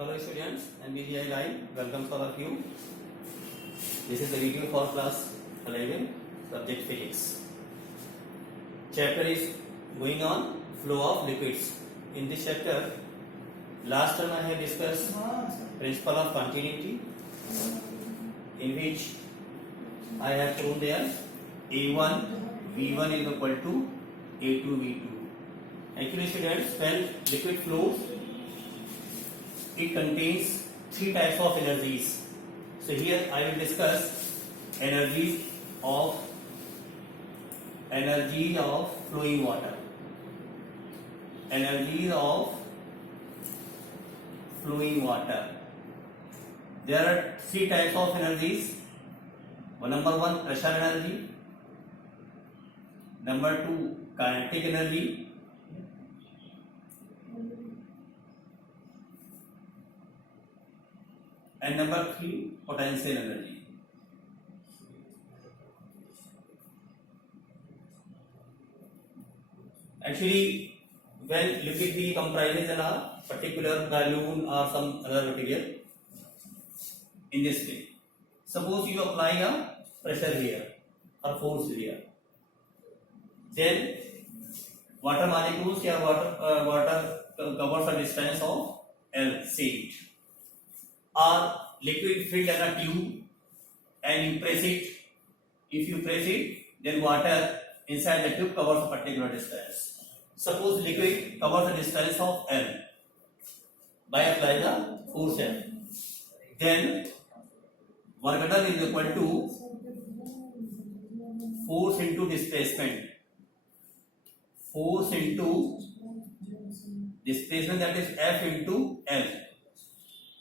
Hello students, I'm BGI Live. Welcome all of you. This is the video for class 11, subject physics. Chapter is going on flow of liquids. In this chapter, last time I have discussed principle of continuity, in which I have shown there A1 V1 is equal to A2 V2. Actually students, when liquid flows, it contains three types of energies. So here I will discuss energies of flowing water. Energies of flowing water. There are three types of energies. Number one, pressure energy. Number two, kinetic energy. And number three, potential energy. Actually, when liquid B comprises a particular balloon or some other material, in this case, suppose you apply a pressure here or force here, then water molecules or water covers a distance of L, say it, or liquid filled in a tube and you press it. If you press it, then water inside the tube covers a particular distance. Suppose liquid covers a distance of L by applying the force F. Then work done is equal to force into displacement. Force into displacement, that is F into L.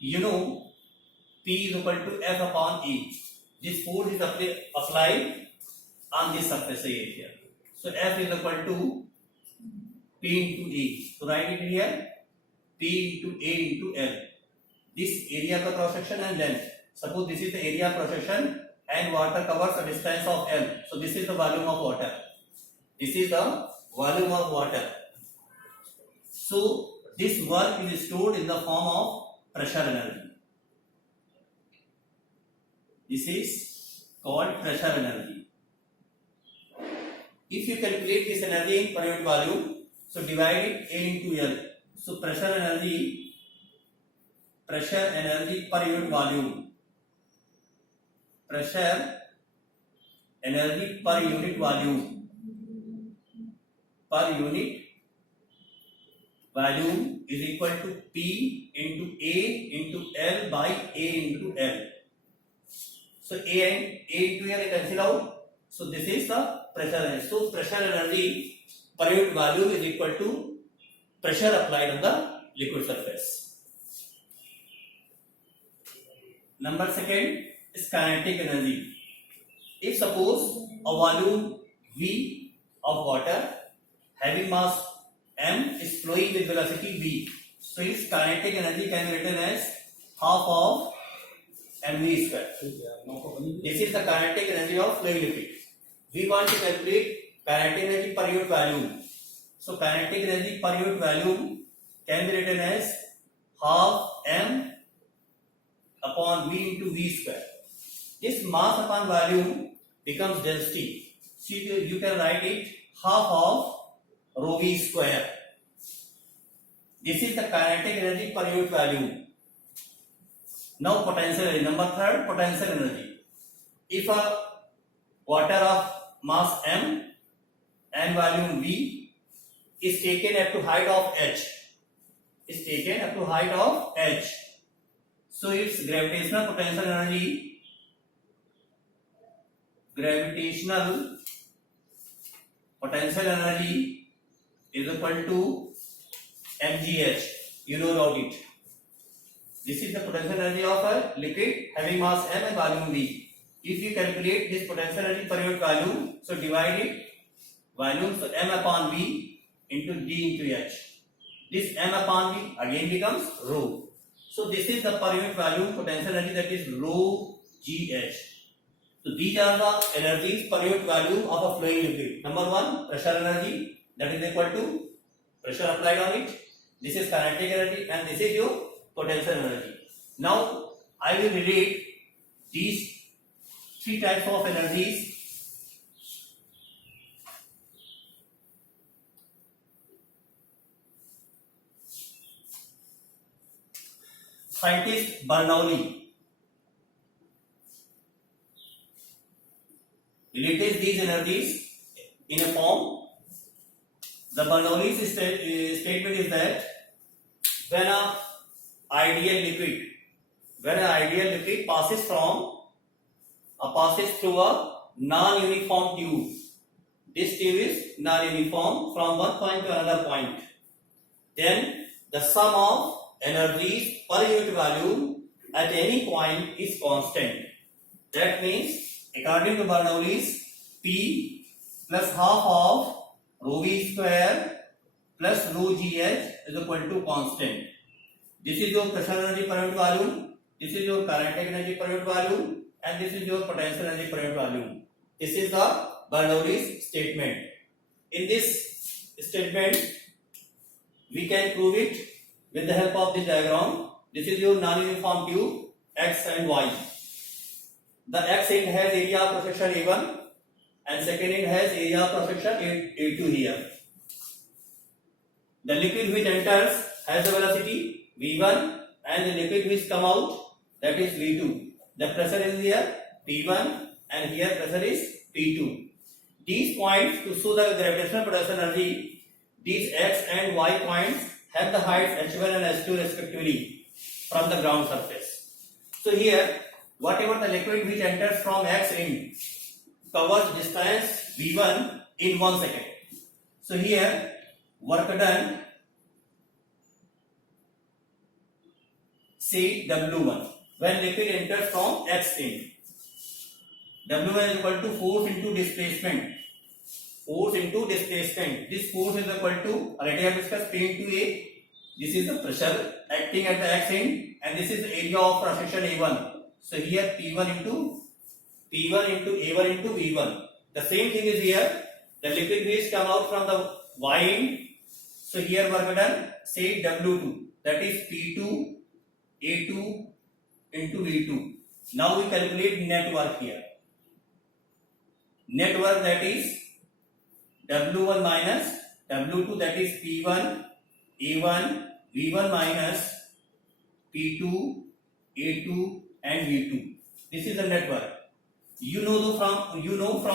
You know, P is equal to F upon E. This force is applied on this surface area. So F is equal to P into E. So write it here, P into A into L. This area का cross section and length. Suppose this is the area cross section and water covers a distance of L. So this is the volume of water. This is the volume of water. So this work is stored in the form of pressure energy. This is called pressure energy. If you calculate this energy in per unit volume, so divide it A into L. So pressure energy per unit volume. Pressure energy per unit volume. Per unit volume is equal to P into A into L by A into L. So A into L is cancelled out. So this is the pressure energy. So pressure energy per unit volume is equal to pressure applied on the liquid surface. Number second is kinetic energy. If suppose a volume V of water having mass M is flowing with velocity V, so its kinetic energy can be written as half of mv square. This is the kinetic energy of flowing liquid. We want to calculate kinetic energy per unit volume. So kinetic energy per unit volume can be written as half m upon v into v square. This mass upon volume becomes density. So you can write it half of rho v square. This is the kinetic energy per unit volume. Now potential energy. Number third, potential energy. If a water of mass m and volume v is taken at to height of h, so its gravitational potential energy is equal to mgh. You know about it. This is the potential energy of a liquid having mass m and volume v. If you calculate this potential energy per unit volume, so divide it volume, so m upon v into d into h. This m upon v again becomes rho. So this is the per unit volume potential energy, that is rho gh. So these are the energies per unit volume of a flowing liquid. Number one, pressure energy, that is equal to pressure applied on it. This is kinetic energy and this is your potential energy. Now I will relate these three types of energies. Scientist Bernoulli relates these energies in a form. The Bernoulli's statement is that when an ideal liquid passes through a non-uniform tube. This tube is non-uniform from one point to another point. Then the sum of energies per unit volume at any point is constant. That means, according to Bernoulli's, P plus half of rho v square plus rho gh is equal to constant. This is your pressure energy per unit volume, this is your kinetic energy per unit volume, and this is your potential energy per unit volume. This is the Bernoulli's statement. In this statement, we can prove it with the help of this diagram. This is your non-uniform tube X and Y. The X end has area of cross section A1 and second end has area of cross section A2 here. The liquid which enters has a velocity V1 and the liquid which come out, that is V2. The pressure is here P1 and here pressure is P2. These points to show the gravitational potential energy, these X and Y points have the heights h1 and h2 respectively from the ground surface. So here, whatever the liquid which enters from X end covers distance V1 in 1 second. So here, work done, say W1 when liquid enters from X end. W1 is equal to force into displacement. Force into displacement. This force is equal to, already I have discussed, P into A. This is the pressure acting at the X end, and this is the area of cross section A1. So here P1 into A1 into V1. The same thing is here. The liquid waste come out from the Y end. So here work done, say W2. That is P2 A2 into V2. Now we calculate net work here. Net work, that is W1 minus W2, that is P1 A1 V1 minus P2 A2 and V2. This is the net work. You know from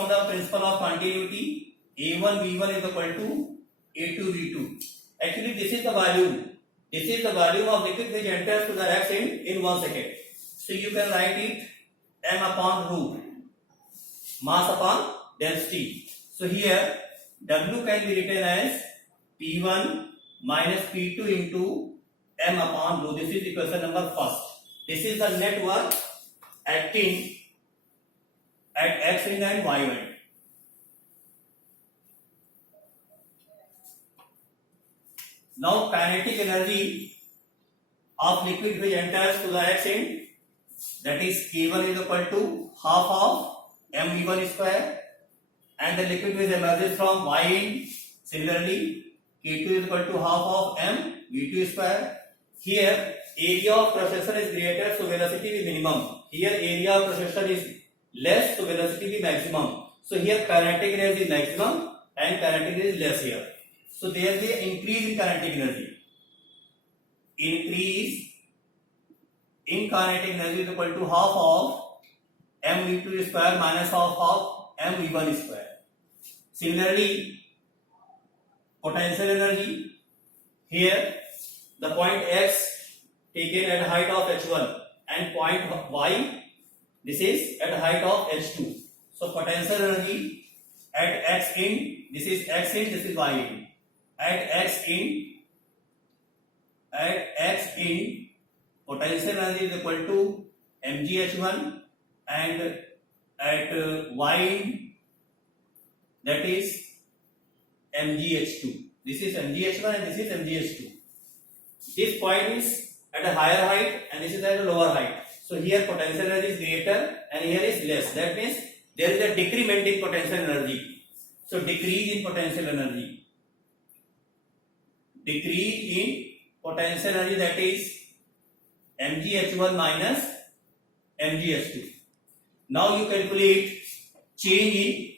the principle of continuity, A1 V1 is equal to A2 V2. Actually, this is the volume. This is the volume of liquid which enters to the X end in 1 second. So you can write it m upon rho, mass upon density. So here W can be written as P1 minus P2 into m upon rho. This is equation number first. This is the net work acting at X end and Y end. Now kinetic energy of liquid which enters to the X end, that is K1 is equal to half of mv1 square, and the liquid which emerges from Y end, similarly K2 is equal to half of mv2 square. Here area of cross section is greater, so velocity will be minimum. Here area of cross section is less, so velocity will be maximum. So here kinetic energy is maximum and kinetic energy is less here. So there will be an increase in kinetic energy. Increase in kinetic energy is equal to half of mv2 square minus half of mv1 square. Similarly, potential energy, here the point X taken at height of h1 and point Y, this is at height of h2. So potential energy at X end, this is X end, this is Y end. At X end, potential energy is equal to mgh1, and at Y end, that is mgh2. This is mgh1 and this is mgh2. This point is at a higher height and this is at a lower height. So here potential energy is greater and here is less. That means there is a decrement in potential energy. So decrease in potential energy. Decrease in potential energy, that is MgH1 minus MgH2. Now you calculate change in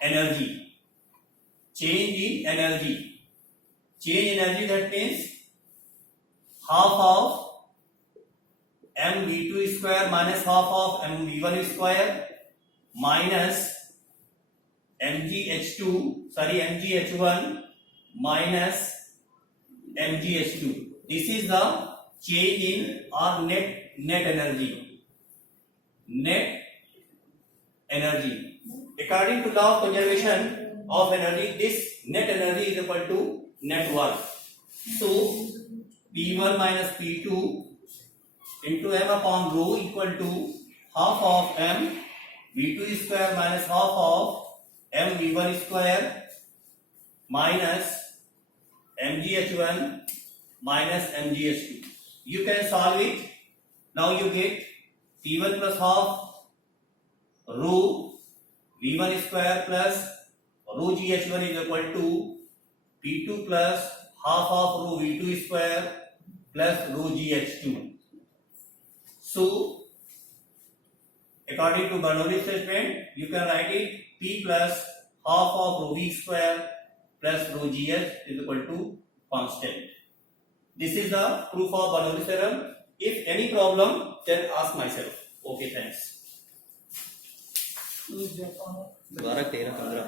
energy. Change in energy. Change in energy, that means half of mv2 square minus half of mv1 square minus mgh1 minus mgh2. This is the change in our net energy. Net energy. According to law of conservation of energy, this net energy is equal to net work. So P1 minus P2 into m upon rho equal to half of m v2 square minus half of m v1 square minus mgh1 minus mgh2. You can solve it. Now you get P1 plus half rho v1 square plus rho gh1 is equal to P2 plus half of rho v2 square plus rho gh2. So according to Bernoulli statement, you can write it P plus half of rho v square plus rho gh is equal to constant. This is the proof of Bernoulli theorem. If any problem, then ask myself. Okay, thanks. 12, 13, 15